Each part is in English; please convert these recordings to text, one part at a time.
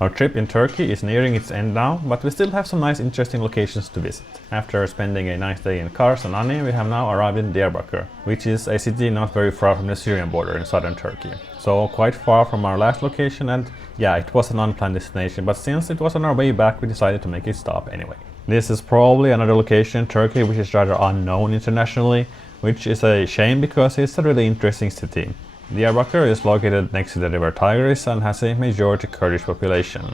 Our trip in Turkey is nearing its end now, but we still have some nice interesting locations to visit. After spending a nice day in Kars and Ani, we have now arrived in Diyarbakir, which is a city not very far from the Syrian border in southern Turkey. So quite far from our last location, and yeah, it was an unplanned destination, but since it was on our way back, we decided to make a stop anyway. This is probably another location in Turkey which is rather unknown internationally, which is a shame because it's a really interesting city. Diyarbakir is located next to the river Tigris and has a majority Kurdish population.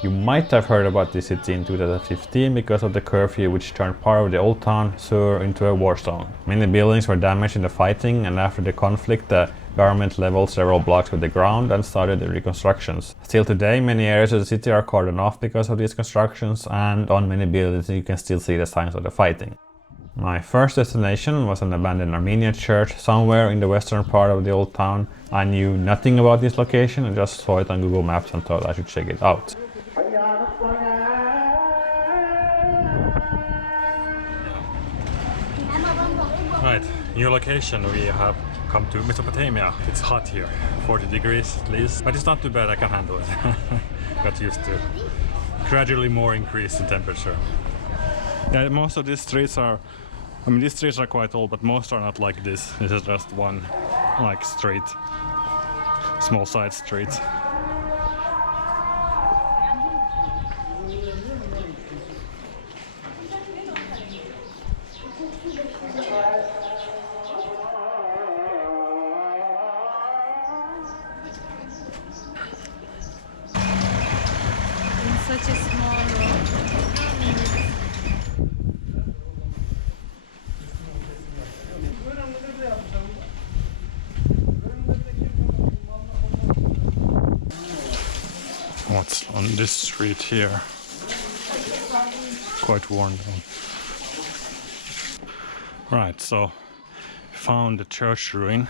You might have heard about this city in 2015 because of the curfew which turned part of the old town Sur into a war zone. Many buildings were damaged in the fighting, and after the conflict the government leveled several blocks with the ground and started the reconstructions. Still today many areas of the city are cordoned off because of these constructions, and on many buildings you can still see the signs of the fighting. My first destination was an abandoned Armenian church somewhere in the western part of the old town. I knew nothing about this location and just saw it on Google Maps and thought I should check it out. Right, new location. We have come to Mesopotamia. It's hot here, 40 degrees at least, but it's not too bad, I can handle it. Got used to gradually more increase in temperature. Yeah, most of these streets are, these streets are quite old, but most are not like this. This is just one, like, street, small side street. In such a small road. What's on this street here? Quite worn down. Right, so found the church ruin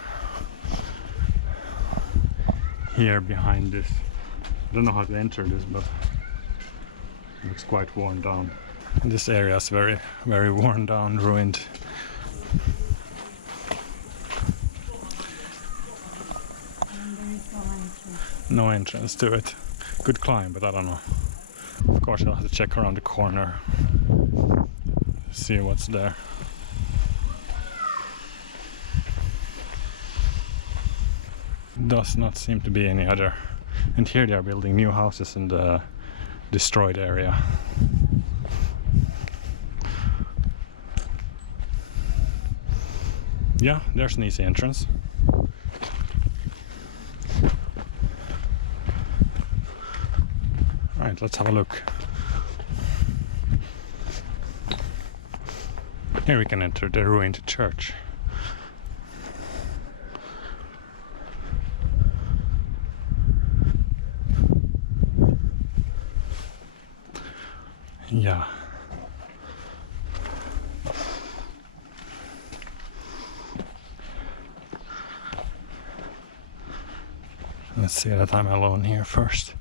here behind this. I don't know how to enter this, but it looks quite worn down. This area is very, very worn down, ruined. No entrance to it. Good climb, but I don't know. Of course I'll have to check around the corner, see what's there. Does not seem to be any other. And here they are building new houses in the destroyed area. Yeah, there's an easy entrance. Alright, let's have a look. Here we can enter the ruined church. Yeah. Let's see that I'm alone here first.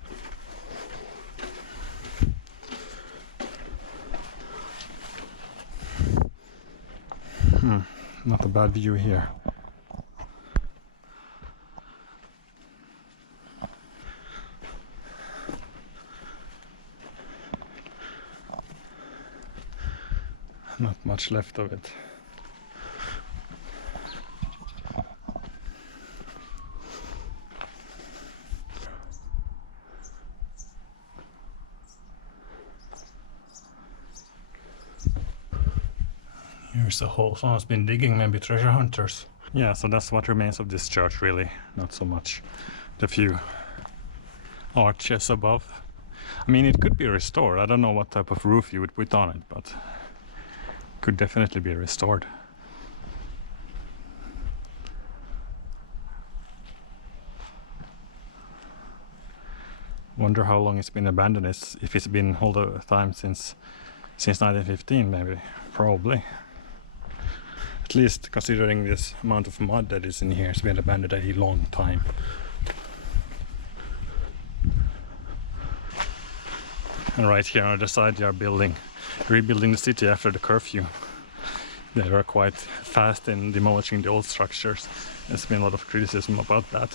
Not a bad view here. Not much left of it. Here's a hole. Someone's been digging, maybe treasure hunters. Yeah, so that's what remains of this church, really. Not so much the few arches above. I mean, it could be restored. I don't know what type of roof you would put on it, but could definitely be restored. Wonder how long it's been abandoned. If it's been all the time since 1915, maybe. Probably. At least considering this amount of mud that is in here, it's been abandoned a long time. And right here on the side they are rebuilding the city after the curfew. They were quite fast in demolishing the old structures. There's been a lot of criticism about that.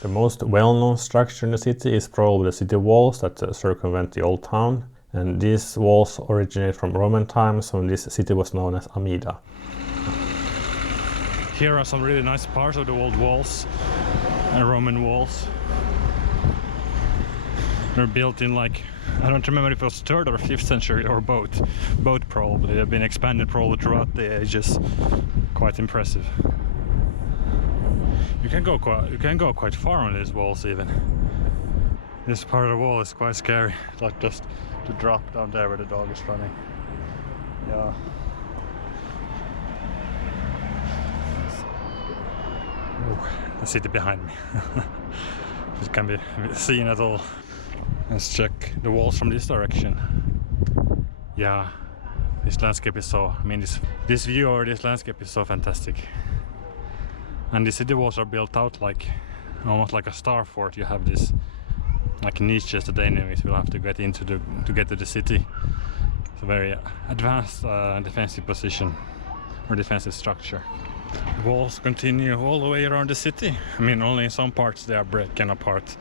The most well-known structure in the city is probably the city walls that circumvent the old town. And these walls originate from Roman times when this city was known as Amida. Here are some really nice parts of the old walls, Roman walls. They're built in like, I don't remember if it was 3rd or 5th century or both. Both probably. They've been expanded probably throughout the ages. Quite impressive. You can go quite far on these walls even. This part of the wall is quite scary. Like just to drop down there where the dog is running. Yeah. Ooh, the city behind me. It can be seen at all. Let's check the walls from this direction. Yeah, this landscape is so, I mean this view over this landscape is so fantastic. And the city walls are built out like, almost like a star fort. You have this like niches that the enemies will have to get into to get to the city. It's a very advanced defensive position or defensive structure. The walls continue all the way around the city. I mean, only in some parts they are breaking apart.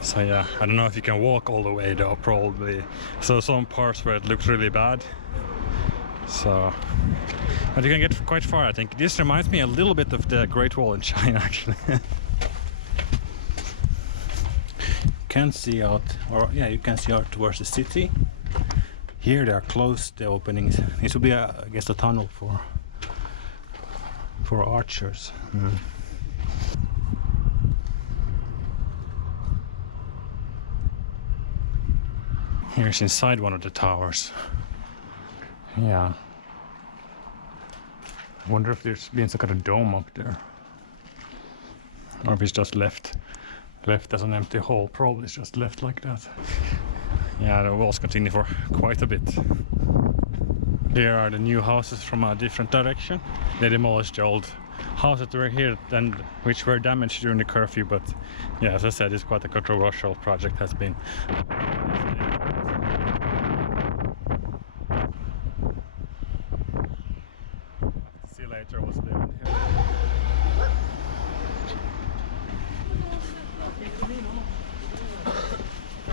So yeah, I don't know if you can walk all the way though, probably. So some parts where it looks really bad. So, but you can get quite far, I think. This reminds me a little bit of the Great Wall in China, actually. Can see out, or yeah, you can see out towards the city. Here they are closed, the openings. This will be, I guess, a tunnel for archers. Here's inside one of the towers. Yeah. I wonder if there's been some kind of dome up there, or if it's just left as an empty hole. Probably it's just left like that. Yeah, the walls continue for quite a bit. Here are the new houses from a different direction. They demolished the old houses that were here and which were damaged during the curfew, but yeah, as I said, it's quite a controversial project has been. See you later, what's there?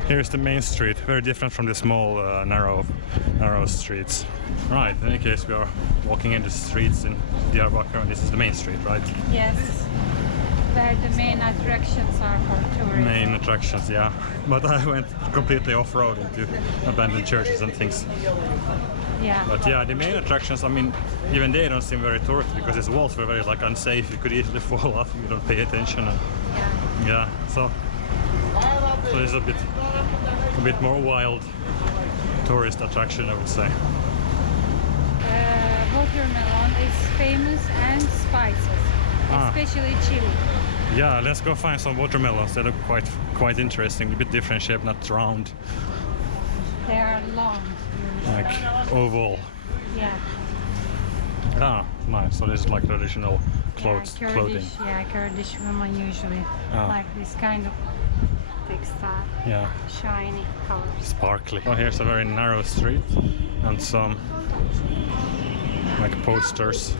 Here's the main street, very different from the small, narrow streets. Right, in any case, we are walking in the streets in Diyarbakir, and this is the main street, right? Yes, where the main attractions are for tourists. Main attractions, yeah. But I went completely off-road into abandoned churches and things. Yeah. But yeah, the main attractions, I mean, even they don't seem very touristy because these walls were very like unsafe. You could easily fall off if you don't pay attention. And, yeah, so it's a bit more wild tourist attraction, I would say. Watermelon is famous and spices, especially chili. Yeah, let's go find some watermelons. They look quite interesting, a bit different shape, not round. They are long. Like oval. Yeah. Ah, nice. So this is like traditional clothing. Yeah, Kurdish women usually like this kind of textile. Yeah. Shiny colors. Sparkly. Well, here's a very narrow street and some like posters.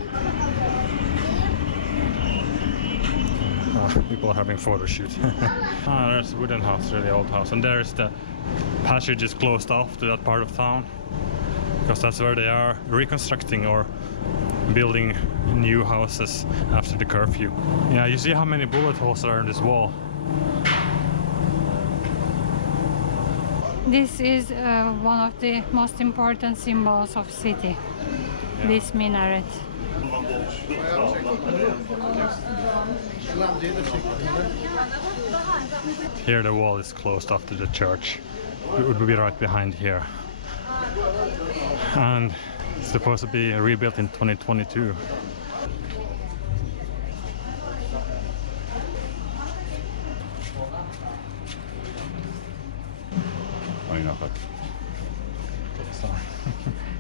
People are having photo shoot. There's a wooden house, really old house, and there's the passage is closed off to that part of town because that's where they are reconstructing or building new houses after the curfew. Yeah, you see how many bullet holes are in this wall. This is one of the most important symbols of city. Yeah. This minaret. Here the wall is closed off to the church. It would be right behind here. And it's supposed to be rebuilt in 2022.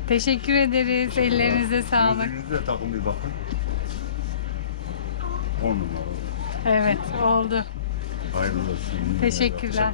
Teşekkür ederiz. Ellerinize sağlık. Elinize takın bir bakın. 10 numara. Evet, oldu. Hayırlı olsun. Teşekkürler.